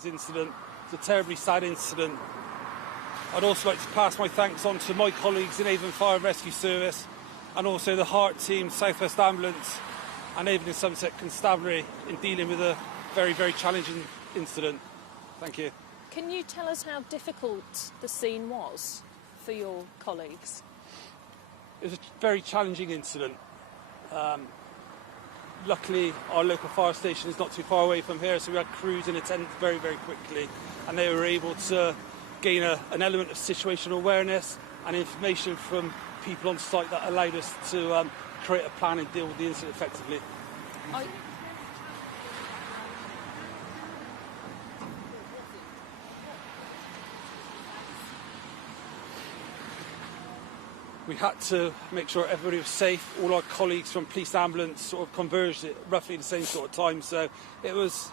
today's incident. It's a terribly sad incident. I'd also like to pass my thanks on to my colleagues in Avon Fire and Rescue Service and also the Heart Team, South West Ambulance and Avon and Somerset Constabulary in dealing with a very, very challenging incident. Thank you. Can you tell us how difficult the scene was for your colleagues? It was a very challenging incident. Luckily, our local fire station is not too far away from here, so we had crews in attendance very, very quickly, and they were able to gain an element of situational awareness and information from people on site that allowed us to create a plan and deal with the incident effectively. We had to make sure everybody was safe. All our colleagues from police ambulance sort of converged at roughly the same sort of time. So it was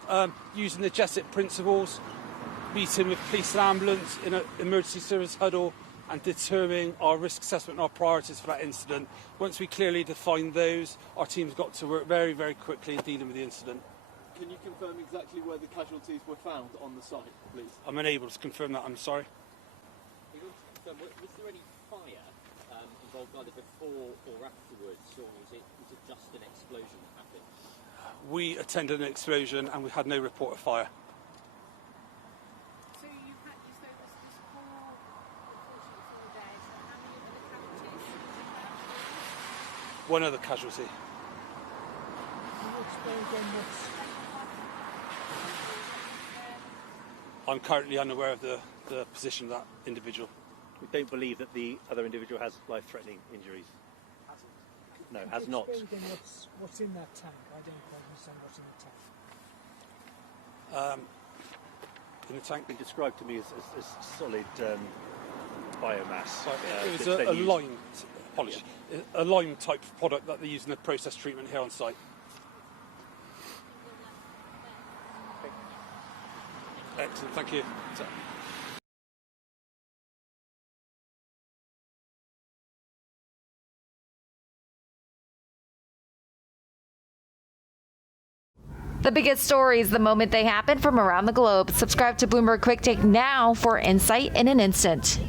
using the JESIP principles, meeting with police and ambulance in an emergency service huddle and determining our risk assessment and our priorities for that incident. Once we clearly defined those, our teams got to work very, very quickly in dealing with the incident. Can you confirm exactly where the casualties were found on the site, please? I'm unable to confirm that, I'm sorry. Was there any fire involved either before or afterwards, or was it just an explosion that happened? We attended an explosion and we had no report of fire. So you had this 4 dead, and how many other casualties? One other casualty. I'm currently unaware of the position of that individual. We don't believe that the other individual has life-threatening injuries. No, has not. What's in that tank? I don't quite understand what's in the tank. In the tank? Been described to me as solid biomass. It was a lime polish, a lime type of product that they use in the process treatment here on site. Excellent, thank you. The biggest stories the moment they happen from around the globe. Subscribe to Bloomberg Quicktake now for insight in an instant.